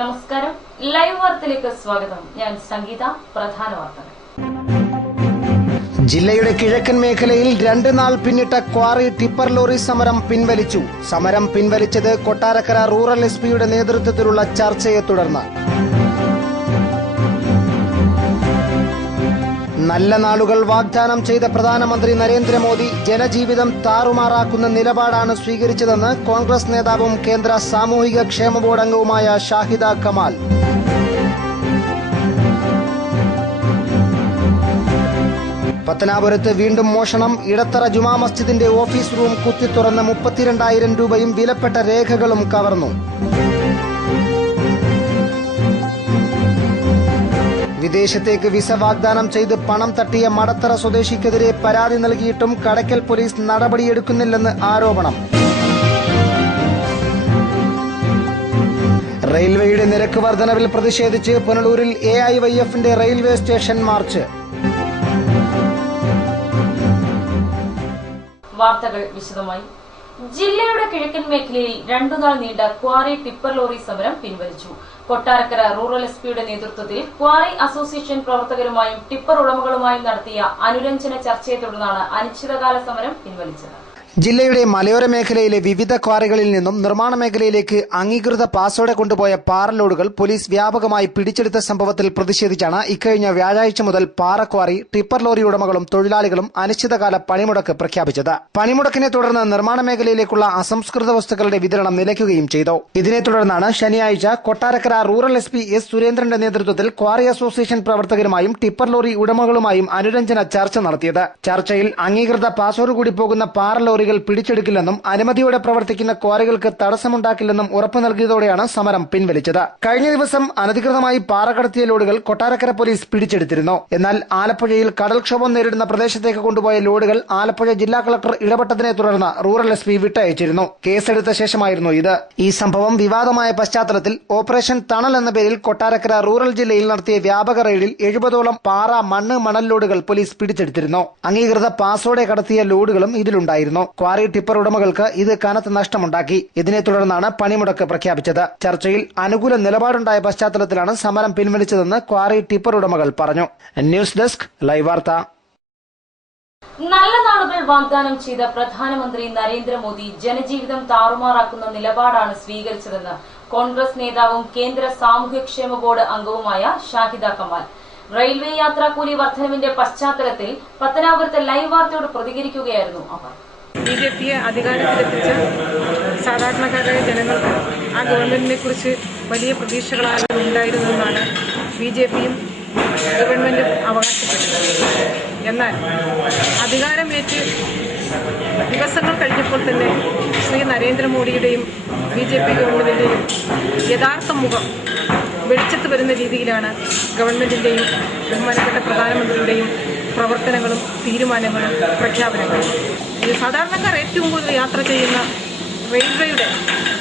നമസ്കാരം, ലൈവ് വാർത്തയിലേക്ക് സ്വാഗതം. ഞാൻ സംഗീത. പ്രധാന വാർത്തകൾ. ജില്ലയുടെ കിഴക്കൻ മേഖലയിൽ 2 നാൾ പിന്നിട്ട ക്വാറി ടിപ്പർ ലോറി സമരം പിൻവലിച്ചു. സമരം പിൻവലിച്ചത് കൊട്ടാരക്കര റൂറൽ എസ്പിയുടെ നേതൃത്വത്തിലുള്ള ചർച്ചയെ തുടർന്ന്. നല്ല നാളുകൾ വാഗ്ദാനം ചെയ്ത പ്രധാനമന്ത്രി നരേന്ദ്രമോദി ജനജീവിതം താറുമാറാക്കുന്ന നിലപാടാണ് സ്വീകരിച്ചതെന്ന് കോൺഗ്രസ് നേതാവും കേന്ദ്ര സാമൂഹിക ക്ഷേമ ബോർഡ് അംഗവുമായ ഷാഹിദ കമാൽ. പത്തനാപുരത്ത് വീണ്ടും മോഷണം. ഇടത്തറ ജുമാ മസ്ജിദിന്റെ ഓഫീസ് റൂം കുത്തിത്തുറന്ന് 32,000 രൂപയും വിലപ്പെട്ട രേഖകളും കവർന്നു. വിദേശത്തേക്ക് വിസ വാഗ്ദാനം ചെയ്ത് പണം തട്ടിയ മടത്തറ സ്വദേശിക്കെതിരെ പരാതി നൽകിയിട്ടും കടയ്ക്കൽ പോലീസ് നടപടിയെടുക്കുന്നില്ലെന്ന് ആരോപണം. റെയിൽവേയുടെ നിരക്ക് വർധനവിൽ പ്രതിഷേധിച്ച് പുനലൂരിൽ AIYFന്റെ റെയിൽവേ സ്റ്റേഷൻ മാർച്ച്. വാർത്തകൾ വിശദമായി. ജില്ലയുടെ കിഴക്കൻ മേഖലയിൽ 2 നാൾ നീണ്ട ക്വാറി ടിപ്പർ ലോറി സമരം പിൻവലിച്ചു. കൊട്ടാരക്കര റൂറൽ എസ്പിയുടെ നേതൃത്വത്തിൽ ക്വാറി അസോസിയേഷൻ പ്രവർത്തകരുമായും ടിപ്പർ ഉടമകളുമായും നടത്തിയ അനുരഞ്ജന ചർച്ചയെ തുടർന്നാണ് അനിശ്ചിതകാല സമരം പിൻവലിച്ചത്. ജില്ലയുടെ മലയോര മേഖലയിലെ വിവിധ ക്വാറികളിൽ നിന്നും നിർമ്മാണ മേഖലയിലേക്ക് അംഗീകൃത പാസോടെ കൊണ്ടുപോയ പാറലോഡുകൾ പോലീസ് വ്യാപകമായി പിടിച്ചെടുത്ത സംഭവത്തിൽ പ്രതിഷേധിച്ചാണ് ഇക്കഴിഞ്ഞ വ്യാഴാഴ്ച മുതൽ പാറക്വാറി ടിപ്പർ ലോറി ഉടമകളും തൊഴിലാളികളും അനിശ്ചിതകാല പണിമുടക്ക് പ്രഖ്യാപിച്ചത്. പണിമുടക്കിനെ തുടർന്ന് നിർമ്മാണ മേഖലയിലേക്കുള്ള അസംസ്കൃത വസ്തുക്കളുടെ വിതരണം നിലയ്ക്കുകയും ചെയ്തു. ഇതിനെ തുടർന്നാണ് ശനിയാഴ്ച കൊട്ടാരക്കര റൂറൽ SP S സുരേന്ദ്രന്റെ നേതൃത്വത്തിൽ ക്വാറി അസോസിയേഷൻ പ്രവർത്തകരുമായും ടിപ്പർ ലോറി ഉടമകളുമായും അനുരഞ്ജന ചർച്ച നടത്തിയത്. ചർച്ചയിൽ അംഗീകൃത പാസോടുകൂടി പോകുന്ന പാറലോറി പിടിച്ചെടുക്കില്ലെന്നും അനുമതിയോടെ പ്രവർത്തിക്കുന്ന ക്വാറികൾക്ക് തടസ്സമുണ്ടാക്കില്ലെന്നും ഉറപ്പു നൽകിയതോടെയാണ് സമരം പിൻവലിച്ചത്. കഴിഞ്ഞ ദിവസം അനധികൃതമായി പാറ കടത്തിയ ലോഡുകൾ കൊട്ടാരക്കര പോലീസ് പിടിച്ചെടുത്തിരുന്നു. എന്നാൽ ആലപ്പുഴയിൽ കടൽക്ഷോഭം നേരിടുന്ന പ്രദേശത്തേക്ക് കൊണ്ടുപോയ ലോഡുകൾ ആലപ്പുഴ ജില്ലാ കളക്ടർ ഇടപെട്ടതിനെ തുടർന്ന് റൂറൽ SP വിട്ടയച്ചിരുന്നു. കേസെടുത്ത ശേഷമായിരുന്നു ഇത്. ഈ സംഭവം വിവാദമായ പശ്ചാത്തലത്തിൽ ഓപ്പറേഷൻ തണൽ എന്ന പേരിൽ കൊട്ടാരക്കര റൂറൽ ജില്ലയിൽ നടത്തിയ വ്യാപക റെയ്ഡിൽ 70ഓളം പാറ, മണ്ണ്, മണൽ ലോഡുകൾ പോലീസ് പിടിച്ചെടുത്തിരുന്നു. അംഗീകൃത പാസോടെ കടത്തിയ ലോഡുകളും ഇതിലുണ്ടായിരുന്നു. ക്വാറി ടിപ്പർ ഉടമകൾക്ക് ഇത് കനത്ത നഷ്ടമുണ്ടാക്കി. ഇതിനെ തുടർന്നാണ് പണിമുടക്ക് പ്രഖ്യാപിച്ചത്. ചർച്ചയിൽ അനുകൂല നിലപാടുണ്ടായ പശ്ചാത്തലത്തിലാണ് സമരം പിൻവലിച്ചതെന്ന് ക്വാറി ടിപ്പർ ഉടമകൾ പറഞ്ഞു. ന്യൂസ് ഡെസ്ക് ലൈവ് വാർത്ത. നല്ല നാളുകൾ വാഗ്ദാനം ചെയ്ത പ്രധാനമന്ത്രി നരേന്ദ്രമോദി ജനജീവിതം താറുമാറാക്കുന്ന നിലപാടാണ് സ്വീകരിച്ചതെന്ന് കോൺഗ്രസ് നേതാവും കേന്ദ്ര സാമൂഹ്യക്ഷേമ ബോർഡ് അംഗവുമായ ഷാഹിദ കമാൽ. റെയിൽവേ യാത്രാക്കൂലി വർധനവിന്റെ പശ്ചാത്തലത്തിൽ പത്തനാപുരത്തെ ലൈവ് വാർത്തയോട് പ്രതികരിക്കുകയായിരുന്നു അവർ. BJPയെ അധികാരത്തിലെത്തിച്ച സാധാരണക്കാരായ ജനങ്ങൾക്ക് ആ ഗവൺമെന്റിനെ കുറിച്ച് വലിയ പ്രതീക്ഷകളാണ് ഉണ്ടായിരുന്നതെന്നാണ് BJPയും ഗവൺമെന്റും അവകാശപ്പെട്ടത്. എന്നാൽ അധികാരമേറ്റ് ദിവസങ്ങൾ കഴിഞ്ഞപ്പോൾ തന്നെ ശ്രീ നരേന്ദ്രമോദിയുടെയും BJP ഗവൺമെന്റിന്റെയും യഥാർത്ഥ മുഖം വെളിച്ചത്ത് വരുന്ന രീതിയിലാണ് ഗവൺമെന്റിന്റെയും ബഹുമാനപ്പെട്ട പ്രധാനമന്ത്രിയുടെയും പ്രവർത്തനങ്ങളും തീരുമാനങ്ങളും പ്രഖ്യാപനങ്ങളും. സാധാരണക്കാർ ഏറ്റവും കൂടുതൽ യാത്ര ചെയ്യുന്ന റെയിൽവേയുടെ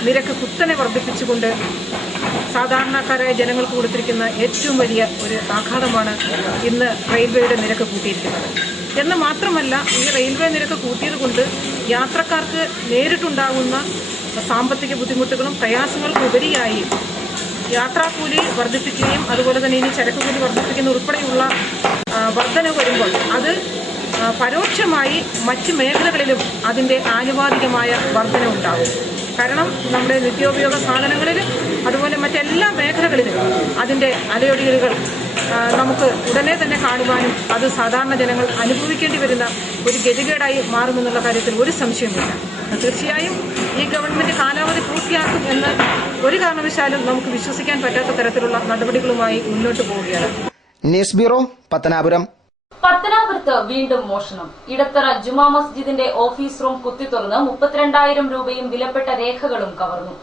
നിരക്ക് കുത്തനെ വർദ്ധിപ്പിച്ചുകൊണ്ട് സാധാരണക്കാരായ ജനങ്ങൾക്ക് കൊടുത്തിരിക്കുന്ന ഏറ്റവും വലിയ ഒരു ആഘാതമാണ് ഇന്ന് റെയിൽവേയുടെ നിരക്ക് കൂട്ടിയിരിക്കുന്നത്. എന്ന് മാത്രമല്ല, ഈ റെയിൽവേ നിരക്ക് കൂട്ടിയത് കൊണ്ട് യാത്രക്കാർക്ക് നേരിട്ടുണ്ടാകുന്ന സാമ്പത്തിക ബുദ്ധിമുട്ടുകളും പ്രയാസങ്ങൾക്കും ഉപരിയായി യാത്രാക്കൂലി വർദ്ധിപ്പിക്കുകയും അതുപോലെ തന്നെ ഇനി ചരക്കുകൂലി വർദ്ധിപ്പിക്കുന്ന ഉൾപ്പെടെയുള്ള വർധന വരുമ്പോൾ അത് പരോക്ഷമായി മറ്റ് മേഖലകളിലും അതിൻ്റെ ആനുപാതികമായ വർധന ഉണ്ടാകും. കാരണം നമ്മുടെ നിത്യോപയോഗ സാധനങ്ങളിൽ അതുപോലെ മറ്റെല്ലാ മേഖലകളിലും അതിൻ്റെ അലയൊടികൾ നമുക്ക് ഉടനെ തന്നെ കാണുവാനും അത് സാധാരണ ജനങ്ങൾ അനുഭവിക്കേണ്ടി വരുന്ന ഒരു ഗതികേടായി മാറുമെന്നുള്ള കാര്യത്തിൽ ഒരു സംശയമില്ല. തീർച്ചയായും ഈ ഗവൺമെന്റ് കാലാവധി പൂർത്തിയാക്കും എന്ന് ഒരു കാരണവശാലും നമുക്ക് വിശ്വസിക്കാൻ പറ്റാത്ത തരത്തിലുള്ള നടപടികളുമായി മുന്നോട്ട് പോവുകയാണ്. News bureau, Pathanapuram. പത്തനാപുരത്ത് വീണ്ടും മോഷണം. ഇടത്തറ ജുമാ മസ്ജിദിന്റെ ഓഫീസ് റൂം കുത്തിത്തുറന്ന് 32,000 രൂപയും വിലപ്പെട്ട രേഖകളും കവർന്നു.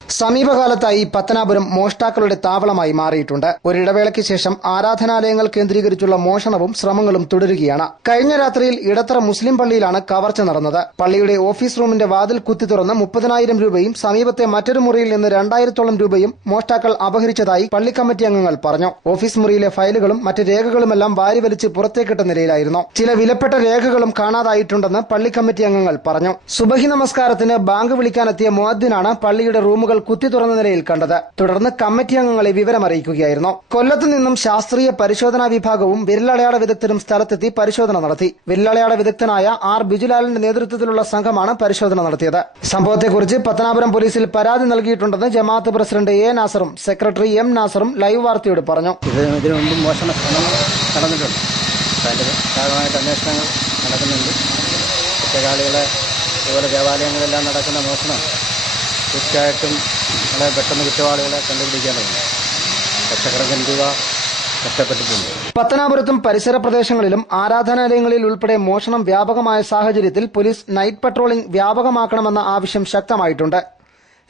സമീപകാലത്തായി പത്തനാപുരം മോഷ്ടാക്കളുടെ താവളമായി മാറിയിട്ടുണ്ട്. ഒരിടവേളയ്ക്ക് ശേഷം ആരാധനാലയങ്ങൾ കേന്ദ്രീകരിച്ചുള്ള മോഷണവും ശ്രമങ്ങളും തുടരുകയാണ്. കഴിഞ്ഞ രാത്രിയിൽ ഇടത്തറ മുസ്ലിം പള്ളിയിലാണ് കവർച്ച നടന്നത്. പള്ളിയുടെ ഓഫീസ് റൂമിന്റെ വാതിൽ കുത്തി തുറന്ന് 30,000 രൂപയും സമീപത്തെ മറ്റൊരു മുറിയിൽ നിന്ന് 2,000-ഓളം രൂപയും മോഷ്ടാക്കൾ അപഹരിച്ചതായി പള്ളി കമ്മിറ്റി അംഗങ്ങൾ പറഞ്ഞു. ഓഫീസ് മുറിയിലെ ഫയലുകളും മറ്റ് രേഖകളുമെല്ലാം വാരിവലിച്ച് പുറത്തേക്കിട്ട നിലയിലായിരുന്നു. ചില വിലപ്പെട്ട രേഖകളും കാണാതായിട്ടുണ്ടെന്ന് പള്ളി കമ്മിറ്റി അംഗങ്ങൾ പറഞ്ഞു. സുബഹി നമസ്കാരത്തിന് ബാങ്ക് വിളിക്കാനെത്തിയ മുഅദ്ദിനാണ് പള്ളിയുടെ റൂമുകൾ വാതിലുകൾ കുത്തി തുറന്ന നിലയിൽ കണ്ടത്. തുടർന്ന് കമ്മിറ്റി അംഗങ്ങളെ വിവരമറിയിക്കുകയായിരുന്നു. കൊല്ലത്ത് നിന്നും ശാസ്ത്രീയ പരിശോധനാ വിഭാഗവും വിരലടയാള വിദഗ്ധരും സ്ഥലത്തെത്തി പരിശോധന നടത്തി. വിരലടയാള വിദഗ്ധനായ ആർ ബിജുലാലിന്റെ നേതൃത്വത്തിലുള്ള സംഘമാണ് പരിശോധന നടത്തിയത്. സംഭവത്തെക്കുറിച്ച് പത്തനാപുരം പോലീസിൽ പരാതി നൽകിയിട്ടുണ്ടെന്ന് ജമാഅത്ത് പ്രസിഡന്റ് എ നാസറും സെക്രട്ടറി എം നാസറും ലൈവ് വാർത്തയോട് പറഞ്ഞു. ഇതിനു മുമ്പ് മോഷണ ശ്രമങ്ങൾ നടന്നിട്ടുണ്ട്. അതിൻ്റെ ഭാഗമായിട്ട് അന്വേഷണങ്ങൾ നടക്കുന്നുണ്ട്. കുറ്റവാളികളെ അതുപോലെ ദേവാലയങ്ങളെല്ലാം നടക്കുന്ന മോഷണം തീർച്ചയായിട്ടും വളരെ പെട്ടെന്ന് കുറ്റവാളികളെ കണ്ടുപിടിക്കേണ്ടതുണ്ട്. ലക്ഷക്കണക്കിന് രൂപ നഷ്ടപ്പെട്ടിട്ടുണ്ട്. പത്തനാപുരത്തും പരിസര പ്രദേശങ്ങളിലും ആരാധനാലയങ്ങളിൽ ഉൾപ്പെടെ മോഷണം വ്യാപകമായ സാഹചര്യത്തിൽ പോലീസ് നൈറ്റ് പട്രോളിംഗ് വ്യാപകമാക്കണമെന്ന ആവശ്യം ശക്തമായിട്ടുണ്ട്.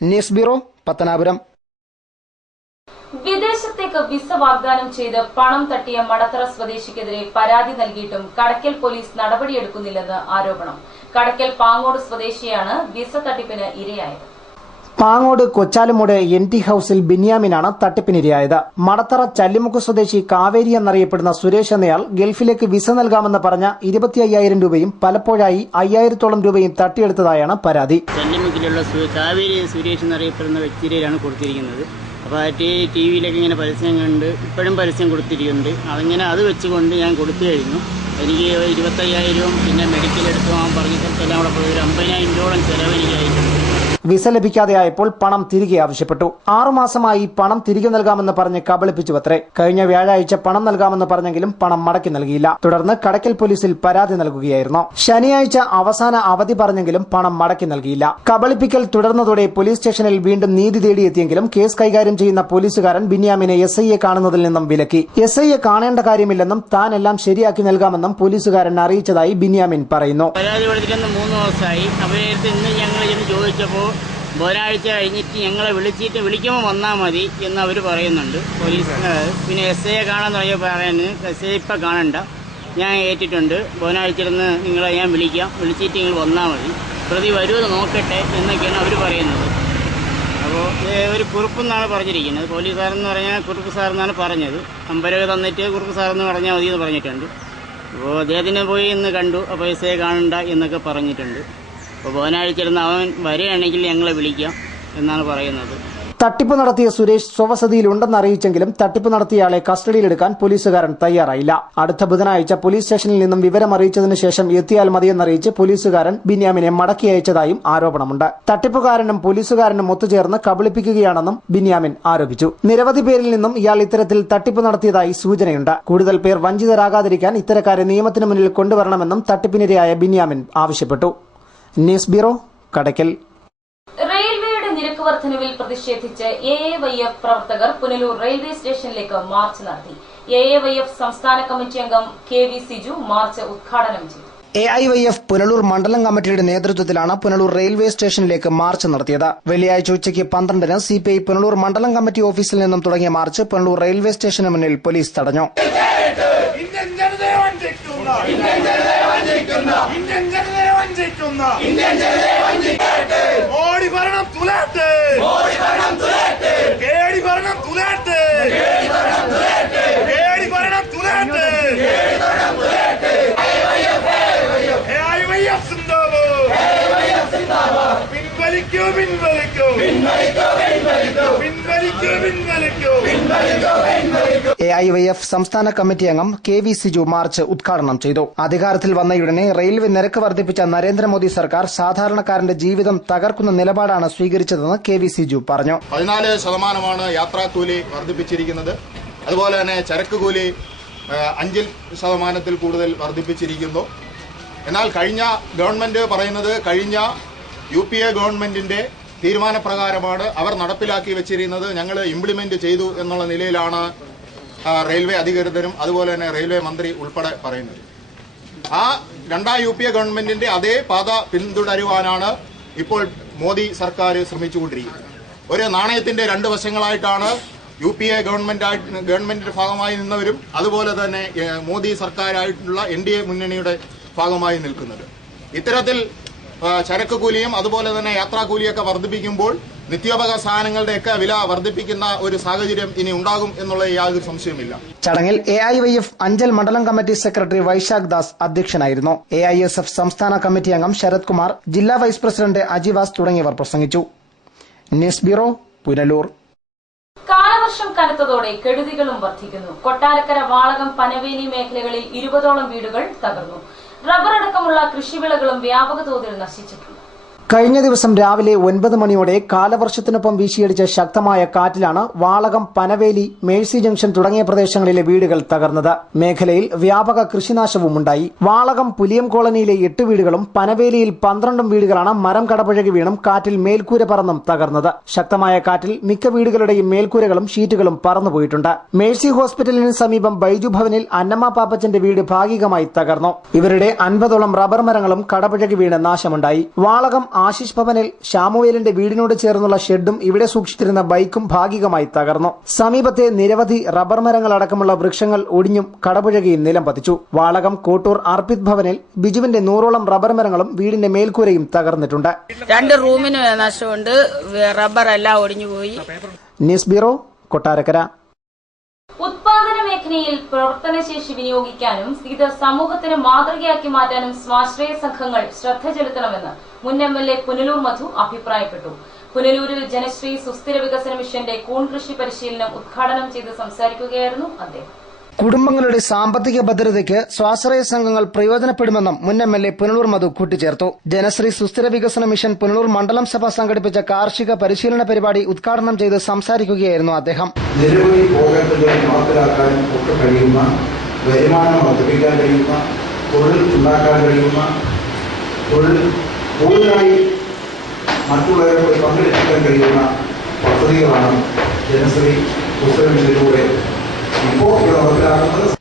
News bureau, Pathanapuram. വിദേശത്തേക്ക് വിസ വാഗ്ദാനം ചെയ്ത് പണം തട്ടിയ മടത്തറ സ്വദേശിക്കെതിരെ പരാതി നൽകിയിട്ടും കടയ്ക്കൽ പോലീസ് നടപടിയെടുക്കുന്നില്ലെന്ന് ആരോപണം. കടയ്ക്കൽ പാങ്ങോട് സ്വദേശിയാണ് വിസ തട്ടിപ്പിന് ഇരയായത്. പാങ്ങോട് കൊച്ചാലുമൂട് NT ഹൌസിൽ ബിന്യാമിനാണ് തട്ടിപ്പിനിരയായത്. മടത്തറ ചല്ലിമുക്ക് സ്വദേശി കാവേരി എന്നറിയപ്പെടുന്ന സുരേഷ് എന്നയാൾ ഗൾഫിലേക്ക് വിസ നൽകാമെന്ന് പറഞ്ഞ 25,000 രൂപയും പലപ്പോഴായി 5,000-ഓളം രൂപയും തട്ടിയെടുത്തതായാണ് പരാതി. ചല്ലിമുക്കിലുള്ള കാവേരി സുരേഷ് എന്നറിയപ്പെടുന്ന വ്യക്തിയിലാണ് കൊടുത്തിരിക്കുന്നത്. അപ്പോൾ ടി വിയിലൊക്കെ ഇങ്ങനെ പരസ്യം കണ്ട് ഇപ്പോഴും പരസ്യം കൊടുത്തിരിക്കുന്നുണ്ട്. അതിങ്ങനെ അത് വെച്ചുകൊണ്ട് ഞാൻ കൊടുത്തു കഴിഞ്ഞു. എനിക്ക് 25,000 പിന്നെ മെഡിക്കൽ എടുത്തു പോകാൻ പറഞ്ഞിട്ട് എല്ലാം കൂടെ പോയി 50,000 രൂപയോളം ചിലവ് എനിക്കായിട്ടുണ്ട്. വിസ ലഭിക്കാതെയായപ്പോൾ പണം തിരികെ ആവശ്യപ്പെട്ടു. 6 മാസമായി പണം തിരികെ നൽകാമെന്ന് പറഞ്ഞ് കബളിപ്പിച്ചുവത്രേ. കഴിഞ്ഞ വ്യാഴാഴ്ച പണം നൽകാമെന്ന് പറഞ്ഞെങ്കിലും പണം മടക്കി നൽകിയില്ല. തുടർന്ന് കടയ്ക്കൽ പോലീസിൽ പരാതി നൽകുകയായിരുന്നു. ശനിയാഴ്ച അവസാന അവധി പറഞ്ഞെങ്കിലും പണം മടക്കി നൽകിയില്ല. കബളിപ്പിക്കൽ തുടർന്നതോടെ പോലീസ് സ്റ്റേഷനിൽ വീണ്ടും നീതി തേടിയെത്തിയെങ്കിലും കേസ് കൈകാര്യം ചെയ്യുന്ന പോലീസുകാരൻ ബിന്യാമിനെ SIയെ കാണുന്നതിൽ നിന്നും വിലക്കി. SIയെ കാണേണ്ട കാര്യമില്ലെന്നും താൻ എല്ലാം ശരിയാക്കി നൽകാമെന്നും പോലീസുകാരൻ അറിയിച്ചതായി ബിന്യാമിൻ പറയുന്നു. പരാതി കൊടുത്തിട്ട് 3 ദിവസമായി. അവരുടെ ഇന്ന് ഞങ്ങൾ ചെന്ന് ചോദിച്ചപ്പോൾ ഒരാഴ്ച കഴിഞ്ഞിട്ട് ഞങ്ങളെ വിളിക്കുമ്പോൾ വന്നാൽ മതി എന്ന് അവർ പറയുന്നുണ്ട് പോലീസ്. പിന്നെ SIയെ കാണാൻ തുടങ്ങിയ പറയുന്നത് SI ഇപ്പം കാണണ്ട, ഞാൻ ഏറ്റിട്ടുണ്ട്, ബുധനാഴ്ച ഇരുന്ന് നിങ്ങളെ ഞാൻ വിളിച്ചിട്ട് നിങ്ങൾ വന്നാൽ മതി, പ്രതി വരുമെന്ന് നോക്കട്ടെ എന്നൊക്കെയാണ് അവർ പറയുന്നത്. അപ്പോൾ ഒരു കുറിപ്പെന്നാണ് പറഞ്ഞിരിക്കുന്നത്. പോലീസ് സാറെന്ന് പറഞ്ഞാൽ കുറുപ്പ് സാറെന്നാണ് പറഞ്ഞത്. 50 രൂപ തന്നിട്ട് കുറുപ്പ് സാറെന്ന് പറഞ്ഞാൽ മതി എന്ന് പറഞ്ഞിട്ടുണ്ട്. അപ്പോൾ അദ്ദേഹത്തിനെ പോയി ഇന്ന് കണ്ടു. അപ്പോൾ SIയെ കാണണ്ട എന്നൊക്കെ പറഞ്ഞിട്ടുണ്ട്. അപ്പോൾ ബുധനാഴ്ച ഇരുന്ന് അവൻ വരികയാണെങ്കിൽ ഞങ്ങളെ വിളിക്കാം എന്നാണ് പറയുന്നത്. തട്ടിപ്പ് നടത്തിയ സുരേഷ് സ്വവസതിയിലുണ്ടെന്ന് അറിയിച്ചെങ്കിലും തട്ടിപ്പ് നടത്തിയയാളെ കസ്റ്റഡിയിലെടുക്കാൻ പോലീസുകാരൻ തയ്യാറായില്ല. അടുത്ത ബുധനാഴ്ച പോലീസ് സ്റ്റേഷനിൽ നിന്നും വിവരം അറിയിച്ചതിനു ശേഷം എത്തിയാൽ മതിയെന്നറിയിച്ച് പോലീസുകാരൻ ബിന്യാമിനെ മടക്കി അയച്ചതായും ആരോപണമുണ്ട്. തട്ടിപ്പുകാരനും പോലീസുകാരനും ഒത്തുചേർന്ന് കബളിപ്പിക്കുകയാണെന്നും ബിന്യാമിൻ ആരോപിച്ചു. നിരവധി പേരിൽ നിന്നും ഇയാൾ ഇത്തരത്തിൽ തട്ടിപ്പ് നടത്തിയതായി സൂചനയുണ്ട്. കൂടുതൽ പേർ വഞ്ചിതരാകാതിരിക്കാൻ ഇത്തരക്കാരെ നിയമത്തിന് മുന്നിൽ കൊണ്ടുവരണമെന്നും തട്ടിപ്പിനിരയായ ബിന്യാമിൻ ആവശ്യപ്പെട്ടു. News bureau, Kadakkal. റെയിൽവേയുടെ നിരക്ക് വർധനവിൽ പ്രതിഷേധിച്ച് AAYF പ്രവർത്തകർ പുനലൂർ റെയിൽവേ സ്റ്റേഷനിലേക്ക് മാർച്ച് നടത്തി. AAYF സംസ്ഥാന കമ്മിറ്റി അംഗം KV സിജു മാർച്ച് ഉദ്ഘാടനം ചെയ്തു. AIYF പുനലൂർ മണ്ഡലം കമ്മിറ്റിയുടെ നേതൃത്വത്തിലാണ് പുനലൂർ റെയിൽവേ സ്റ്റേഷനിലേക്ക് മാർച്ച് നടത്തിയത്. വെള്ളിയാഴ്ച ഉച്ചയ്ക്ക് 12-ന് CPI പുനലൂർ മണ്ഡലം കമ്മിറ്റി ഓഫീസിൽ നിന്നും തുടങ്ങിയ മാർച്ച് പുനലൂർ റെയിൽവേ സ്റ്റേഷന് മുന്നിൽ പോലീസ് തടഞ്ഞു. AIYF സംസ്ഥാന കമ്മിറ്റി അംഗം KV സിജു മാർച്ച് ഉദ്ഘാടനം ചെയ്തു. അധികാരത്തിൽ വന്നയുടനെ റെയിൽവേ നിരക്ക് വർദ്ധിപ്പിച്ച നരേന്ദ്രമോദി സർക്കാർ സാധാരണക്കാരന്റെ ജീവിതം തകർക്കുന്ന നിലപാടാണ് സ്വീകരിച്ചതെന്ന് KV സിജു പറഞ്ഞു. 14% യാത്രാക്കൂലി വർദ്ധിപ്പിച്ചിരിക്കുന്നത്. അതുപോലെ തന്നെ ചരക്ക് കൂലി 5% കൂടുതൽ വർദ്ധിപ്പിച്ചിരിക്കുന്നു. എന്നാൽ കഴിഞ്ഞ ഗവൺമെന്റ് പറയുന്നത് കഴിഞ്ഞ UPA ഗവൺമെന്റിന്റെ തീരുമാനപ്രകാരമാണ് അവർ നടപ്പിലാക്കി വെച്ചിരുന്നത്, ഞങ്ങൾ ഇംപ്ലിമെന്റ് ചെയ്തു എന്നുള്ള നിലയിലാണ് റെയിൽവേ അധികൃതരും അതുപോലെ തന്നെ റെയിൽവേ മന്ത്രി ഉൾപ്പെടെ പറയുന്നത്. ആ രണ്ടാം UPA ഗവൺമെന്റിന്റെ അതേ പാത പിന്തുടരുവാനാണ് ഇപ്പോൾ മോദി സർക്കാർ ശ്രമിച്ചുകൊണ്ടിരിക്കുന്നത്. ഒരു നാണയത്തിന്റെ 2 വശങ്ങളായിട്ടാണ് UPA ഗവൺമെന്റിന്റെ ഭാഗമായി നിന്നവരും അതുപോലെ തന്നെ മോദി സർക്കാരായിട്ടുള്ള NDA മുന്നണിയുടെ ഭാഗമായി നിൽക്കുന്നത്. ഇത്തരത്തിൽ ചരക്ക് കൂലിയും അതുപോലെ തന്നെ യാത്രാക്കൂലിയൊക്കെ വർദ്ധിപ്പിക്കുമ്പോൾ നിത്യോപയോഗ സാധനങ്ങളുടെയൊക്കെ വില വർദ്ധിപ്പിക്കുന്ന ഒരു സാഹചര്യം ഇനി ഉണ്ടാകും എന്നുള്ള യാതൊരു സംശയമില്ല. ചടങ്ങിൽ AIYF അഞ്ചൽ മണ്ഡലം കമ്മിറ്റി സെക്രട്ടറി വൈശാഖ് ദാസ് അധ്യക്ഷനായിരുന്നു. AISF സംസ്ഥാന കമ്മിറ്റി അംഗം ശരത് കുമാർ, ജില്ലാ വൈസ് പ്രസിഡന്റ് അജിവാസ് തുടങ്ങിയവർ പ്രസംഗിച്ചു. News bureau, Punalur. കാലവർഷം കനത്തതോടെ കെടുതികളും വർദ്ധിക്കുന്നു. കൊട്ടാരക്കര, വാളകം, പനവേലി മേഖലകളിൽ 20ഓളം വീടുകൾ തകർന്നു. റബ്ബർ അടക്കമുള്ള കൃഷിവിളകളും വ്യാപക തോതിൽ നശിച്ചിട്ടുണ്ട്. കഴിഞ്ഞ ദിവസം രാവിലെ 9 മണിയോടെ കാലവർഷത്തിനൊപ്പം വീശിയടിച്ച ശക്തമായ കാറ്റിലാണ് വാളകം, പനവേലി, മേഴ്സി ജംഗ്ഷൻ തുടങ്ങിയ പ്രദേശങ്ങളിലെ വീടുകൾ തകർന്നത്. മേഖലയിൽ വ്യാപക കൃഷിനാശവും ഉണ്ടായി. വാളകം പുലിയം കോളനിയിലെ 8 വീടുകളും പനവേലിയിൽ 12 വീടുകളാണ് മരം കടപുഴകി വീണും കാറ്റിൽ മേൽക്കൂര പറന്നും തകർന്നത്. ശക്തമായ കാറ്റിൽ മിക്ക വീടുകളുടെയും മേൽക്കൂരകളും ഷീറ്റുകളും പറന്നുപോയിട്ടുണ്ട്. മേഴ്സി ഹോസ്പിറ്റലിന് സമീപം ബൈജു ഭവനിൽ അന്നമ്മ പാപ്പച്ചന്റെ വീട് ഭാഗികമായി തകർന്നു. ഇവരുടെ 50ഓളം റബ്ബർ മരങ്ങളും കടപുഴകി വീണ് നാശമുണ്ടായി. വാളകം ആശിഷ് ഭവനിൽ ഷാമുവേലിന്റെ വീടിനോട് ചേർന്നുള്ള ഷെഡും ഇവിടെ സൂക്ഷിച്ചിരുന്ന ബൈക്കും ഭാഗികമായി തകർന്നു. സമീപത്തെ നിരവധി റബ്ബർ മരങ്ങൾ അടക്കമുള്ള വൃക്ഷങ്ങൾ ഒടിഞ്ഞും കടപുഴകിയും നിലം പതിച്ചു. വാളകം കോട്ടൂർ അർപ്പിത് ഭവനിൽ ബിജുവിന്റെ 100ഓളം റബ്ബർ മരങ്ങളും വീടിന്റെ മേൽക്കൂരയും തകർന്നിട്ടുണ്ട്. 2 റൂമിന് നഷ്ടമുണ്ട്. റബ്ബർ എല്ലാം ഒടിഞ്ഞുപോയി. News bureau, Kottarakkara. ഉത്പാദന മേഖലയിൽ പ്രവർത്തനശേഷി വിനിയോഗിക്കാനും ഇത് സമൂഹത്തിന് മാതൃകയാക്കി മാറ്റാനും സ്വാശ്രയ സംഘങ്ങൾ ശ്രദ്ധ ചെലുത്തണമെന്ന് മുൻ MLA പുനലൂർ മധു അഭിപ്രായപ്പെട്ടു. പുനലൂരിൽ ജനശ്രീ സുസ്ഥിര വികസന മിഷന്റെ കൂൺ കൃഷി പരിശീലനം ഉദ്ഘാടനം ചെയ്ത് സംസാരിക്കുകയായിരുന്നു അദ്ദേഹം. കുടുംബങ്ങളുടെ സാമ്പത്തിക ഭദ്രതയ്ക്ക് സ്വാശ്രയ സംഘങ്ങൾ പ്രയോജനപ്പെടുമെന്നും മുൻ MLA പുനലൂർ മധു കൂട്ടിച്ചേർത്തു. ജനശ്രീ സുസ്ഥിര വികസന മിഷൻ പുനലൂർ മണ്ഡലം സഭ സംഘടിപ്പിച്ച കാർഷിക പരിശീലന പരിപാടി ഉദ്ഘാടനം ചെയ്ത് സംസാരിക്കുകയായിരുന്നു അദ്ദേഹം. നിരവധി പോകറ്റുകൾ നടപ്പിലാക്കാനും ഒക്കെ കഴിയുന്ന, വരുമാനം വർദ്ധിപ്പിക്കാൻ കഴിയുന്ന, തൊഴിൽ ഉണ്ടാക്കാൻ കഴിയുന്ന, തൊഴിൽ കൂടുതലായി മറ്റുള്ളവരെ പങ്കെടുപ്പിക്കാൻ കഴിയുന്ന പദ്ധതികളാണ് ജനശ്രീ സുസ്ഥിര മിഷനിലൂടെ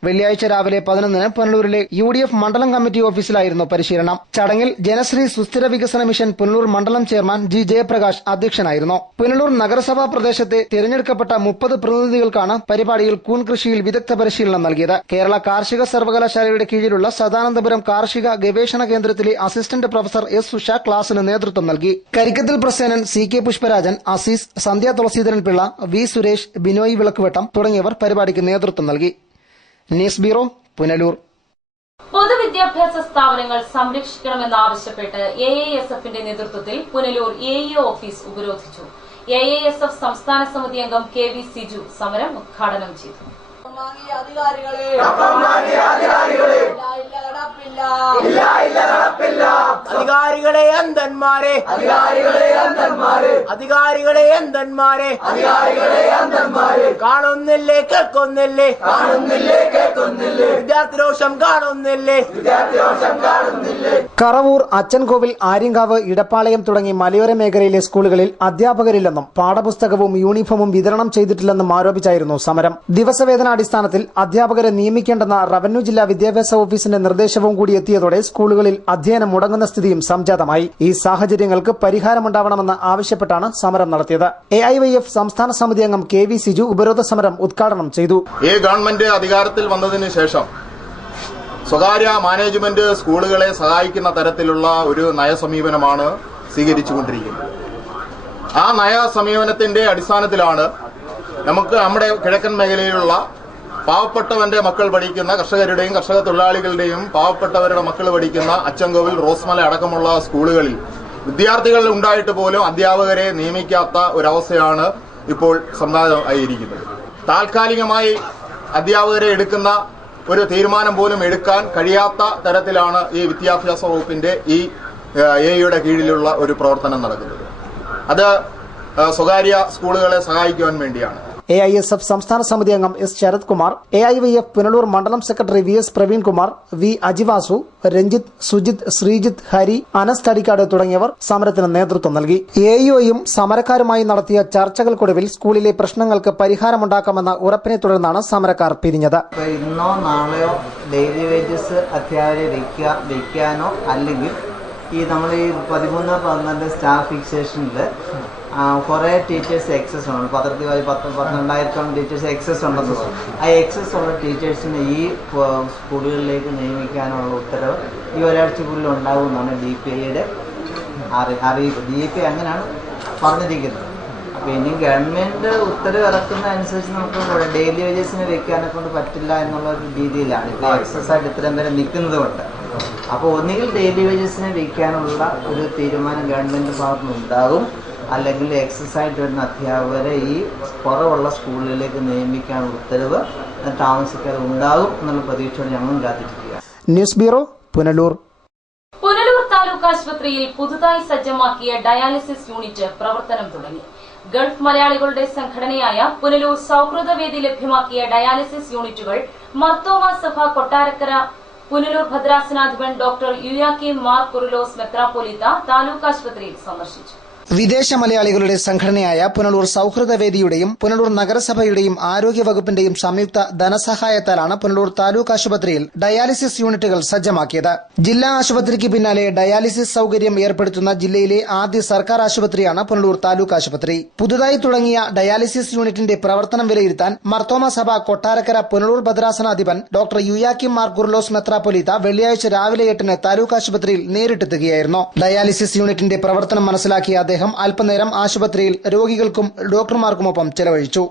വെള്ളിയാഴ്ച രാവിലെ 11-ന് പുനലൂരിലെ UDF മണ്ഡലം കമ്മിറ്റി ഓഫീസിലായിരുന്നു പരിശീലനം. ചടങ്ങിൽ ജനശ്രീ സുസ്ഥിര വികസന മിഷൻ പുനലൂർ മണ്ഡലം ചെയർമാൻ G. ജയപ്രകാശ് അധ്യക്ഷനായിരുന്നു. പുനലൂർ നഗരസഭാ പ്രദേശത്തെ തിരഞ്ഞെടുക്കപ്പെട്ട 30 പ്രതിനിധികൾക്കാണ് പരിപാടിയിൽ കൂൺ കൃഷിയിൽ വിദഗ്ധ പരിശീലനം നൽകിയത്. കേരള കാർഷിക സർവകലാശാലയുടെ കീഴിലുള്ള സദാനന്ദപുരം കാർഷിക ഗവേഷണ കേന്ദ്രത്തിലെ അസിസ്റ്റന്റ് പ്രൊഫസർ S. ഉഷ ക്ലാസിന് നേതൃത്വം നൽകി. കരിക്കത്തിൽ പ്രസേനൻ, CK പുഷ്പരാജൻ, അസീസ്, സന്ധ്യ തുളസീധരൻ പിള്ള, V. സുരേഷ്, ബിനോയ് വിളക്കുവട്ടം തുടങ്ങിയവർ പരിപാടിക്ക് നേതൃത്വം നൽകി. News bureau, Punalur. പൊതുവിദ്യാഭ്യാസ സ്ഥാപനങ്ങൾ സംരക്ഷിക്കണമെന്നാവശ്യപ്പെട്ട് AISFന്റെ നേതൃത്വത്തിൽ പുനലൂർ AEO ഓഫീസ് ഉപരോധിച്ചു. AISF സംസ്ഥാന സമിതി അംഗം KV സിജു സമരം ഉദ്ഘാടനം ചെയ്തു. അധികാരികളെ അന്ധന്മാരെ, അധികാരികളെ അന്ധന്മാരെ, കാണുന്നില്ലേ കേൾക്കുന്നില്ലേ, വിദ്യാർത്ഥി രോഷം കാണുന്നില്ലേ. കറവൂർ, അച്ചൻകോവിൽ, ആര്യങ്കാവ്, ഇടപ്പാളയം തുടങ്ങി മലയോര മേഖലയിലെ സ്കൂളുകളിൽ അധ്യാപകരില്ലെന്നും പാഠപുസ്തകവും യൂണിഫോമും വിതരണം ചെയ്തിട്ടില്ലെന്നും ആരോപിച്ചായിരുന്നു സമരം. ദിവസവേതനാടിസ്ഥാനത്തിൽ അധ്യാപകരെ നിയമിക്കേണ്ടെന്ന റവന്യൂ ജില്ലാ വിദ്യാഭ്യാസ ഓഫീസിന്റെ നിർദ്ദേശവും കൂടി എത്തിയതോടെ സ്കൂളുകളിൽ അധ്യയനം മുടങ്ങുന്ന സ്ഥിതിയും സംജാതമായി. ഈ സാഹചര്യങ്ങൾക്ക് പരിഹാരമുണ്ടാവണമെന്ന് ആവശ്യപ്പെട്ടാണ് സമരം നടത്തിയത്. AIYF സംസ്ഥാന സമിതി അംഗം KV സിജു ഉപരോധ സമരം ഉദ്ഘാടനം ചെയ്തു. ഈ ഗവൺമെന്റ് അധികാരത്തിൽ വന്നതിന് ശേഷം സ്വകാര്യ മാനേജ്മെന്റ് സ്കൂളുകളെ സഹായിക്കുന്ന തരത്തിലുള്ള ഒരു നയസമീപനമാണ് സ്വീകരിച്ചുകൊണ്ടിരിക്കുന്നത്. ആ നയസമീപനത്തിന്റെ അടിസ്ഥാനത്തിലാണ് നമുക്ക് നമ്മുടെ കിഴക്കൻ മേഖലയിലുള്ള പാവപ്പെട്ടവന്റെ മക്കൾ പഠിക്കുന്ന കർഷകരുടെയും കർഷക തൊഴിലാളികളുടെയും പാവപ്പെട്ടവരുടെ മക്കൾ പഠിക്കുന്ന അച്ചൻകോവിൽ, റോസ്മല അടക്കമുള്ള സ്കൂളുകളിൽ വിദ്യാർത്ഥികൾ ഉണ്ടായിട്ട് പോലും അധ്യാപകരെ നിയമിക്കാത്ത ഒരവസ്ഥയാണ് ഇപ്പോൾ സംജാതമായിരിക്കുന്നത്. താൽക്കാലികമായി അധ്യാപകരെ എടുക്കുന്ന ഒരു തീരുമാനം പോലും എടുക്കാൻ കഴിയാത്ത തരത്തിലാണ് ഈ വിദ്യാഭ്യാസ വകുപ്പിന്റെ ഈ AIയുടെ കീഴിലുള്ള ഒരു പ്രവർത്തനം നടക്കുന്നത്. അത് സ്വകാര്യ സ്കൂളുകളെ സഹായിക്കുവാൻ വേണ്ടിയാണ്. AISF സംസ്ഥാന സമിതി അംഗം S. ശരത് കുമാർ, AIYF പുനലൂർ മണ്ഡലം secretary VS Praveenkumar, V. Ajivasu, Ranjith, Sujith, Sreejith, Hari, Anas Thadikkad തുടങ്ങിയവർ സമരത്തിന് നേതൃത്വം നൽകി. AEOയും സമരക്കാരുമായി നടത്തിയ ചർച്ചകൾക്കൊടുവിൽ സ്കൂളിലെ പ്രശ്നങ്ങൾക്ക് പരിഹാരമുണ്ടാക്കാമെന്ന ഉറപ്പിനെ തുടർന്നാണ് സമരക്കാർ പിരിഞ്ഞത്. ഇന്നോ നാളെയോ ഡെയിലി വേജസ് അധ്യാപകരെ വയ്ക്കാനോ അല്ലെങ്കിൽ നമ്മൾ ഈ 13-12 സ്റ്റാഫ് ഫിക്സേഷനിൽ കുറേ ടീച്ചേഴ്സ് എക്സസ് ഉണ്ട്. പത്രത്തിൽ 12,000 ടീച്ചേഴ്സ് എക്സസ് ഉണ്ടെന്ന് പറഞ്ഞു. ആ എക്സസ് ഉള്ള ടീച്ചേഴ്സിനെ ഈ സ്കൂളുകളിലേക്ക് നിയമിക്കാനുള്ള ഉത്തരവ് ഈ ഒരാഴ്ചക്കുള്ളിൽ ഉണ്ടാകുമെന്നാണ് DPIയുടെ അറിയിപ്പ്. DPI അങ്ങനെയാണ് പറഞ്ഞിരിക്കുന്നത്. അപ്പോൾ ഇനി ഗവൺമെൻറ് ഉത്തരവ് ഇറക്കുന്ന അനുസരിച്ച് നമുക്ക് ഡെയിലി വേജസിനെ വെക്കാനെ കൊണ്ട് പറ്റില്ല എന്നുള്ള ഒരു രീതിയിലാണ് ഇപ്പോൾ എക്സസ് ആയിട്ട് ഇത്രയും വരെ നിൽക്കുന്നത് കൊണ്ട്. അപ്പോൾ ഒന്നുകിൽ ഡെയിലി വേജസിനെ വെക്കാനുള്ള ഒരു തീരുമാനം ഗവൺമെൻറ് ഭാഗത്തുനിന്ന് ഉണ്ടാകും, അല്ലെങ്കിൽ എക്സസൈസ് വരുന്ന അധ്യാപകരെ ഈ കുറവുള്ള സ്കൂളുകളിലേക്ക് നിയമിക്കാനുള്ള ഉത്തരവ് താമസിക്കാതെ ഉണ്ടാകും എന്നുള്ള പ്രതീക്ഷയോടെ ഞങ്ങളും കാത്തിരിക്കുക. News bureau, Punalur. പുനലൂർ താലൂക്ക് ആശുപത്രിയിൽ പുതുതായി സജ്ജമാക്കിയ ഡയാലിസിസ് യൂണിറ്റ് പ്രവർത്തനം തുടങ്ങി. ഗൾഫ് മലയാളികളുടെ സംഘടനയായ പുനലൂർ സൌഹൃദവേദി ലഭ്യമാക്കിയ ഡയാലിസിസ് യൂണിറ്റുകൾ മർത്തോമ സഭ കൊട്ടാരക്കര പുനലൂർ ഭദ്രാസനാധിപൻ ഡോക്ടർ യുയാക്കിം മാർ കുറുലോസ് മെത്രാപ്പോലീത്ത താലൂക്ക് ആശുപത്രിയിൽ സന്ദർശിച്ചു. വിദേശ മലയാളികളുടെ സംഘടനയായ പുനലൂർ സൌഹൃദവേദിയുടെയും പുനലൂർ നഗരസഭയുടെയും ആരോഗ്യ വകുപ്പിന്റെയും സംയുക്ത ധനസഹായത്താലാണ് പുനലൂർ താലൂക്ക് ആശുപത്രിയിൽ ഡയാലിസിസ് യൂണിറ്റുകൾ സജ്ജമാക്കിയത്. ജില്ലാ ആശുപത്രിക്ക് പിന്നാലെ ഡയാലിസിസ് സൌകര്യം ഏർപ്പെടുത്തുന്ന ജില്ലയിലെ ആദ്യ സർക്കാർ ആശുപത്രിയാണ് പുനലൂർ താലൂക്ക് ആശുപത്രി. പുതുതായി തുടങ്ങിയ ഡയാലിസിസ് യൂണിറ്റിന്റെ പ്രവർത്തനം വിലയിരുത്താൻ മർത്തോമ സഭ കൊട്ടാരക്കര പുനലൂർ ഭദ്രാസനാധിപൻ ഡോക്ടർ യുയാക്കിം മാർ കുറുലോസ് മെത്രാപ്പൊലീത്ത വെള്ളിയാഴ്ച രാവിലെ 8 താലൂക്ക് ആശുപത്രിയിൽ നേരിട്ടെത്തുകയായിരുന്നു. ഡയാലിസിസ് യൂണിറ്റിന്റെ പ്രവർത്തനം മനസ്സിലാക്കിയ അദ്ദേഹം അല്പനേരം ആശുപത്രിയിൽ രോഗികൾക്കും ഡോക്ടർമാർക്കുമൊപ്പം ചെലവഴിച്ചു.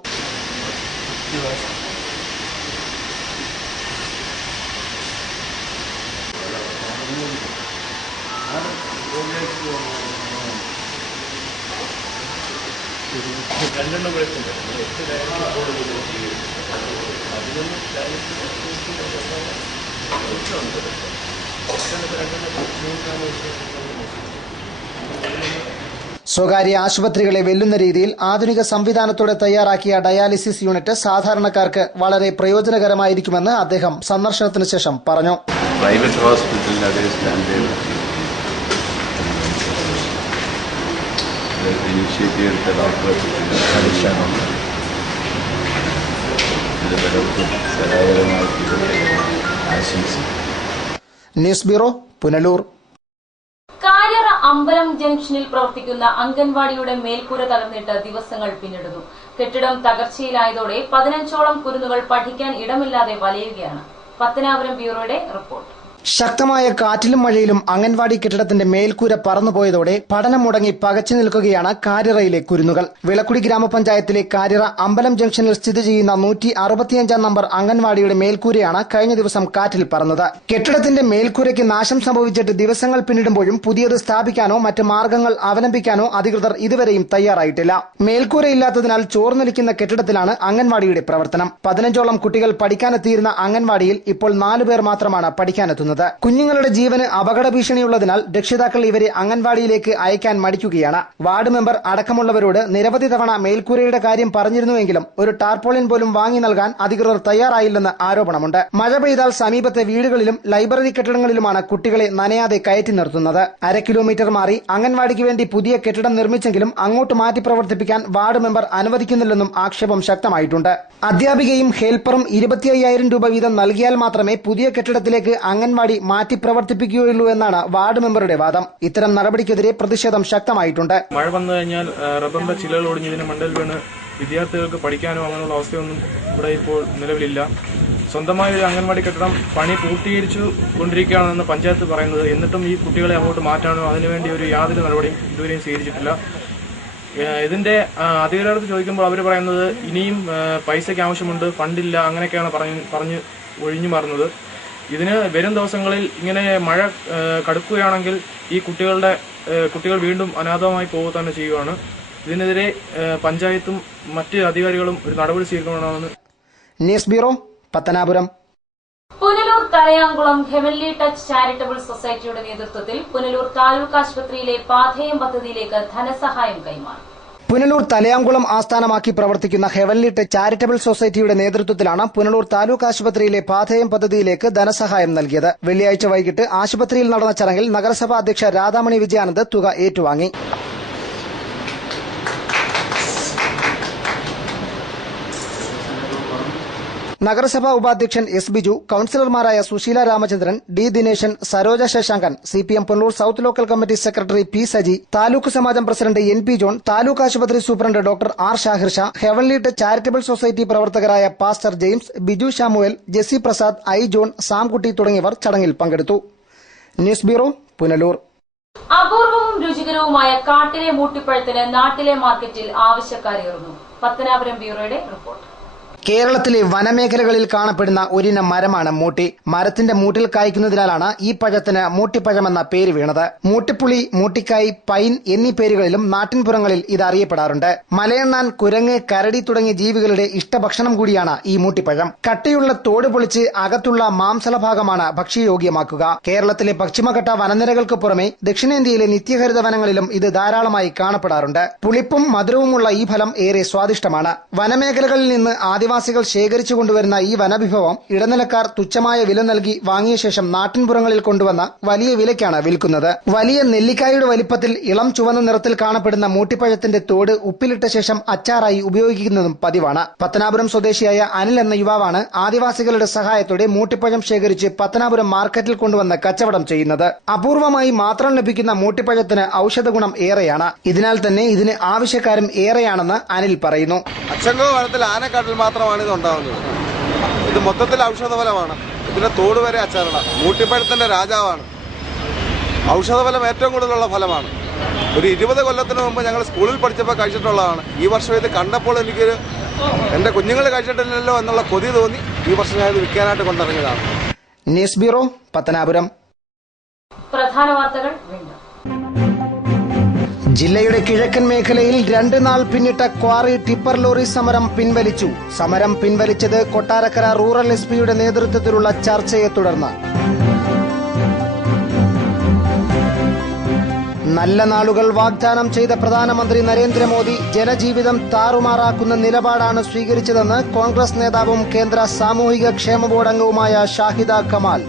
സ്വകാര്യ ആശുപത്രികളെ വെല്ലുന്ന രീതിയിൽ ആധുനിക സംവിധാനത്തോടെ തയ്യാറാക്കിയ ഡയാലിസിസ് യൂണിറ്റ് സാധാരണക്കാർക്ക് വളരെ പ്രയോജനകരമായിരിക്കുമെന്ന് അദ്ദേഹം സന്ദർശനത്തിന് ശേഷം പറഞ്ഞു. പ്രൈവറ്റ് ഹോസ്പിറ്റലിൽ അതേ സ്റ്റാൻഡേർഡ് ഇനിഷ്യേറ്റീവ് എടുത്ത ഡോക്ടറെ അടിസ്ഥാനമുണ്ട്. ഇത് പലർക്കും സഹായകരമായിട്ട് ആശംസിക്കുന്നു. News bureau, Punalur. കാര്യറ അമ്പലം ജംഗ്ഷനിൽ പ്രവർത്തിക്കുന്ന അംഗൻവാടിയുടെ മേൽക്കൂര തകർന്നിട്ട് ദിവസങ്ങൾ പിന്നിടുന്നു. കെട്ടിടം തകർച്ചയിലായതോടെ 15ഓളം കുരുന്നുകൾ പഠിക്കാൻ ഇടമില്ലാതെ വലയുകയാണ്. പത്തനാപുരം ബ്യൂറോയുടെ റിപ്പോർട്ട്. ശക്തമായ കാറ്റിലും മഴയിലും അംഗൻവാടി കെട്ടിടത്തിന്റെ മേൽക്കൂര പറന്നുപോയതോടെ പഠനം മുടങ്ങി പകച്ചു നിൽക്കുകയാണ് കാര്യറയിലെ കുരുന്നുകൾ. വിളക്കുടി ഗ്രാമപഞ്ചായത്തിലെ കാര്യറ അമ്പലം ജംഗ്ഷനിൽ സ്ഥിതി ചെയ്യുന്ന 165 നമ്പർ അംഗൻവാടിയുടെ മേൽക്കൂരയാണ് കഴിഞ്ഞ ദിവസം കാറ്റിൽ പറന്നത്. കെട്ടിടത്തിന്റെ മേൽക്കൂരയ്ക്ക് നാശം സംഭവിച്ചിട്ട് ദിവസങ്ങൾ പിന്നിടുമ്പോഴും പുതിയത് സ്ഥാപിക്കാനോ മറ്റ് മാർഗങ്ങൾ അവലംബിക്കാനോ അധികൃതർ ഇതുവരെയും തയ്യാറായിട്ടില്ല. മേൽക്കൂരയില്ലാത്തതിനാൽ ചോർന്നൊലിക്കുന്ന കെട്ടിടത്തിലാണ് അംഗൻവാടിയുടെ പ്രവർത്തനം. 15ഓളം കുട്ടികൾ പഠിക്കാനെത്തിയിരുന്ന അംഗൻവാടിയിൽ ഇപ്പോൾ 4 പേർ മാത്രമാണ് പഠിക്കാനെത്തുന്നത്. കുഞ്ഞുങ്ങളുടെ ജീവന് അപകട ഭീഷണിയുള്ളതിനാൽ രക്ഷിതാക്കൾ ഇവരെ അംഗൻവാടിയിലേക്ക് അയക്കാൻ മടിക്കുകയാണ്. വാർഡ് മെമ്പർ അടക്കമുള്ളവരോട് നിരവധി തവണ മേൽക്കൂരയുടെ കാര്യം പറഞ്ഞിരുന്നുവെങ്കിലും ഒരു ടാർപോളിൻ പോലും വാങ്ങി നൽകാൻ അധികൃതർ തയ്യാറായില്ലെന്ന് ആരോപണമുണ്ട്. മഴ പെയ്താൽ സമീപത്തെ വീടുകളിലും ലൈബ്രറി കെട്ടിടങ്ങളിലുമാണ് കുട്ടികളെ നനയാതെ കയറ്റി നിർത്തുന്നത്. 1/2 കിലോമീറ്റർ മാറി അംഗൻവാടിക്ക് വേണ്ടി പുതിയ കെട്ടിടം നിർമ്മിച്ചെങ്കിലും അങ്ങോട്ട് മാറ്റി പ്രവർത്തിപ്പിക്കാൻ വാർഡ് മെമ്പർ അനുവദിക്കുന്നില്ലെന്നും ആക്ഷേപം ശക്തമായിട്ടുണ്ട്. അധ്യാപികയും ഹെൽപ്പറും 25,000 രൂപ വീതം നൽകിയാൽ മാത്രമേ പുതിയ കെട്ടിടത്തിലേക്ക് അംഗൻവാടി മാറ്റി പ്രവർത്തിപ്പിക്കുകയുള്ളൂ എന്നാണ് വാർഡ് മെമ്പറുടെ വാദം. ഇത്തരം നടപടിക്കെതിരെ പ്രതിഷേധം ശക്തമായിട്ടുണ്ട്. മഴ വന്നു കഴിഞ്ഞാൽ റബ്ബറിന്റെ ചില്ലകൾ ഒടിഞ്ഞതിന് മണ്ടൽ വീണ് വിദ്യാർത്ഥികൾക്ക് പഠിക്കാനോ അങ്ങനെയുള്ള അവസ്ഥയൊന്നും ഇവിടെ ഇപ്പോൾ നിലവിലില്ല. സ്വന്തമായ ഒരു അംഗൻവാടി കെട്ടിടം പണി പൂർത്തീകരിച്ചു കൊണ്ടിരിക്കുകയാണെന്ന് പഞ്ചായത്ത് പറയുന്നത്. എന്നിട്ടും ഈ കുട്ടികളെ അങ്ങോട്ട് മാറ്റാനോ അതിനുവേണ്ടി ഒരു യാതൊരു നടപടിയും ഇതുവരെയും സ്വീകരിച്ചിട്ടില്ല. ഇതിന്റെ അധികൃതർക്ക് ചോദിക്കുമ്പോൾ അവർ പറയുന്നത് ഇനിയും പൈസയ്ക്ക് ആവശ്യമുണ്ട്, ഫണ്ടില്ല, അങ്ങനെയൊക്കെയാണ് പറഞ്ഞ് ഒഴിഞ്ഞു മാറുന്നത്. ഇതിന് വരും ദിവസങ്ങളിൽ ഇങ്ങനെ മഴ കടുക്കുകയാണെങ്കിൽ ഈ കുട്ടികൾ വീണ്ടും അനാഥമായി പോവുക തന്നെ ചെയ്യുകയാണ്. ഇതിനെതിരെ പഞ്ചായത്തും മറ്റ് അധികാരികളും ഒരു നടപടി സ്വീകരിക്കണമെന്ന്. News bureau, Pathanapuram. Punalur Thalayankulam heavenly touch charitable സൊസൈറ്റിയുടെ നേതൃത്വത്തിൽ പുനലൂർ താലൂക്ക് ആശുപത്രിയിലെ പാഥേയം പദ്ധതിയിലേക്ക് ധനസഹായം കൈമാറി. പുനലൂർ തലയാങ്കുളം ആസ്ഥാനമാക്കി പ്രവർത്തിക്കുന്ന ഹെവൻലി ടച്ച് ചാരിറ്റബിൾ സൊസൈറ്റിയുടെ നേതൃത്വത്തിലാണ് പുനലൂർ താലൂക്ക് ആശുപത്രിയിലെ പാഥേയം പദ്ധതിയിലേക്ക് ധനസഹായം നൽകിയത്. വെള്ളിയാഴ്ച വൈകിട്ട് ആശുപത്രിയിൽ നടന്ന ചടങ്ങിൽ നഗരസഭാ അധ്യക്ഷ രാധാമണി വിജയാനന്ദ് തുക ഏറ്റുവാങ്ങി. നഗരസഭാ ഉപാധ്യക്ഷൻ എസ് ബിജു, കൌൺസിലർമാരായ Susheela Ramachandran, D Dineshan, Saroja Sasankan, CPM Punalur south local committee secretary P Saji, taluk സമാജം പ്രസിഡന്റ് NP ജോൺ, താലൂക്ക് ആശുപത്രി superintendent doctor R Shahir Shah, heavenly touch charitable society പ്രവർത്തകരായ pastor James, Biju Samuel, Jessy Prasad, I John, Samkutty തുടങ്ങിയവർ ചടങ്ങിൽ പങ്കെടുത്തു. News bureau, Punalur. അപൂർവവും രുചികരവുമായ കാട്ടിലെ മൂട്ടിപ്പഴത്തിന് നാട്ടിലെ മാർക്കറ്റിൽ ആവശ്യക്കാരേറുന്നു. പത്തനാപുരം ബ്യൂറോയുടെ റിപ്പോർട്ട്. കേരളത്തിലെ വനമേഖലകളിൽ കാണപ്പെടുന്ന ഒരിനം മരമാണ് മൂട്ടി. മരത്തിന്റെ മൂട്ടിൽ കായ്ക്കുന്നതിനാലാണ് ഈ പഴത്തിന് മൂട്ടിപ്പഴമെന്ന പേര് വീണത്. മൂട്ടിപ്പുളി, മൂട്ടിക്കായ്, പൈൻ എന്നീ പേരുകളിലും നാട്ടിൻപുറങ്ങളിൽ ഇത് അറിയപ്പെടാറുണ്ട്. മലയണ്ണാൻ, കുരങ്ങ്, കരടി തുടങ്ങിയ ജീവികളുടെ ഇഷ്ടഭക്ഷണം കൂടിയാണ് ഈ മൂട്ടിപ്പഴം. കട്ടിയുള്ള തോട് പൊളിച്ച് അകത്തുള്ള മാംസള ഭാഗമാണ് ഭക്ഷ്യയോഗ്യമാക്കുക. കേരളത്തിലെ പശ്ചിമഘട്ട വനനിരകൾക്ക് പുറമെ ദക്ഷിണേന്ത്യയിലെ നിത്യഹരിത വനങ്ങളിലും ഇത് ധാരാളമായി കാണപ്പെടാറുണ്ട്. പുളിപ്പും മധുരവുമുള്ള ഈ ഫലം ഏറെ സ്വാദിഷ്ടമാണ്. വനമേഖലകളിൽ നിന്ന് ആദിവാസികൾ ശേഖരിച്ചു കൊണ്ടുവരുന്ന ഈ വനവിഭവം ഇടനിലക്കാർ തുച്ഛമായ വില നൽകി വാങ്ങിയ ശേഷം നാട്ടിൻപുറങ്ങളിൽ കൊണ്ടുവന്ന വലിയ വിലയ്ക്കാണ് വിൽക്കുന്നത്. വലിയ നെല്ലിക്കായുടെ വലിപ്പത്തിൽ ഇളം ചുവന്ന നിറത്തിൽ കാണപ്പെടുന്ന മൂട്ടിപ്പഴത്തിന്റെ തോട് ഉപ്പിലിട്ട ശേഷം അച്ചാറായി ഉപയോഗിക്കുന്നതും പതിവാണ്. പത്തനാപുരം സ്വദേശിയായ അനിൽ എന്ന യുവാവാണ് ആദിവാസികളുടെ സഹായത്തോടെ മൂട്ടിപ്പഴം ശേഖരിച്ച് പത്തനാപുരം മാർക്കറ്റിൽ കൊണ്ടുവന്ന് കച്ചവടം ചെയ്യുന്നത്. അപൂർവമായി മാത്രം ലഭിക്കുന്ന മൂട്ടിപ്പഴത്തിന് ഔഷധ ഗുണം ഏറെയാണ്. ഇതിനാൽ തന്നെ ഇതിന് ആവശ്യക്കാരും ഏറെയാണെന്ന് അനിൽ പറയുന്നു. അച്ചങ്കോ വനത്തിൽ ആനക്കാട്ടിൽ മാത്രമാണ് ഇത് ഉണ്ടാകുന്നത്. ഇത് മൊത്തത്തിൽ ഔഷധഫലമാണ്. ഇതിന്റെ തോട് വരെ അച്ചാറിടാം. മൂട്ടിപ്പഴത്തിന്റെ രാജാവാണ്. ഔഷധഫലം ഏറ്റവും കൂടുതലുള്ള ഫലമാണ്. ഒരു 20 കൊല്ലത്തിന് മുമ്പ് ഞങ്ങൾ സ്കൂളിൽ പഠിച്ചപ്പോൾ കഴിച്ചിട്ടുള്ളതാണ്. ഈ വർഷം ഇത് കണ്ടപ്പോൾ എനിക്കൊരു എന്റെ കുഞ്ഞുങ്ങൾ കഴിച്ചിട്ടില്ലല്ലോ എന്നുള്ള കൊതി തോന്നി ഈ വർഷം ഞാൻ ഇത് വിൽക്കാനായിട്ട് കൊണ്ടിറങ്ങിയതാണ്. News bureau, Pathanapuram. പ്രധാന വാർത്തകൾ വീണ്ടും. ജില്ലയുടെ കിഴക്കൻ മേഖലയിൽ 2 നാൾ പിന്നിട്ട ക്വാറി ടിപ്പർ ലോറി സമരം പിൻവലിച്ചു. സമരം പിൻവലിച്ചത് കൊട്ടാരക്കര റൂറൽ എസ്പിയുടെ നേതൃത്വത്തിലുള്ള ചർച്ചയെ തുടർന്ന്. നല്ല നാളുകൾ വാഗ്ദാനം ചെയ്ത പ്രധാനമന്ത്രി നരേന്ദ്രമോദി ജനജീവിതം താറുമാറാക്കുന്ന നിലപാടാണ് സ്വീകരിച്ചതെന്ന് കോൺഗ്രസ് നേതാവും കേന്ദ്ര സാമൂഹിക ക്ഷേമ ബോർഡ് അംഗവുമായ ഷാഹിദ കമാൽ.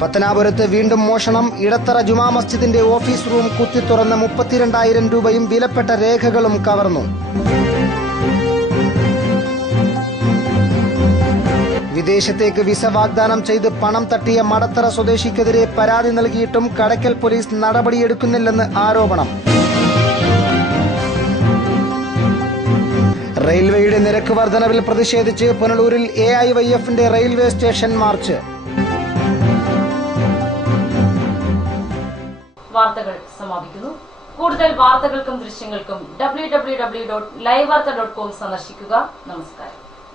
പത്തനാപുരത്ത് വീണ്ടും മോഷണം. ഇടത്തറ ജുമാ മസ്ജിദിന്റെ ഓഫീസ് റൂം കുത്തിത്തുറന്ന് 32,000 രൂപയും വിലപ്പെട്ട രേഖകളും കവർന്നു. വിദേശത്തേക്ക് വിസ വാഗ്ദാനം ചെയ്ത് പണം തട്ടിയ മടത്തറ സ്വദേശിക്കെതിരെ പരാതി നൽകിയിട്ടും കടയ്ക്കൽ പോലീസ് നടപടിയെടുക്കുന്നില്ലെന്ന് ആരോപണം. റെയിൽവേയുടെ നിരക്ക് വർധനവിൽ പ്രതിഷേധിച്ച് പുനലൂരിൽ AIYFന്റെ റെയിൽവേ സ്റ്റേഷൻ മാർച്ച്. വാർത്തകൾ സമാപിക്കുന്നു. കൂടുതൽ വാർത്തകൾക്കും ദൃശ്യങ്ങൾക്കും www.livevarta.com സന്ദർശിക്കുക. നമസ്കാരം.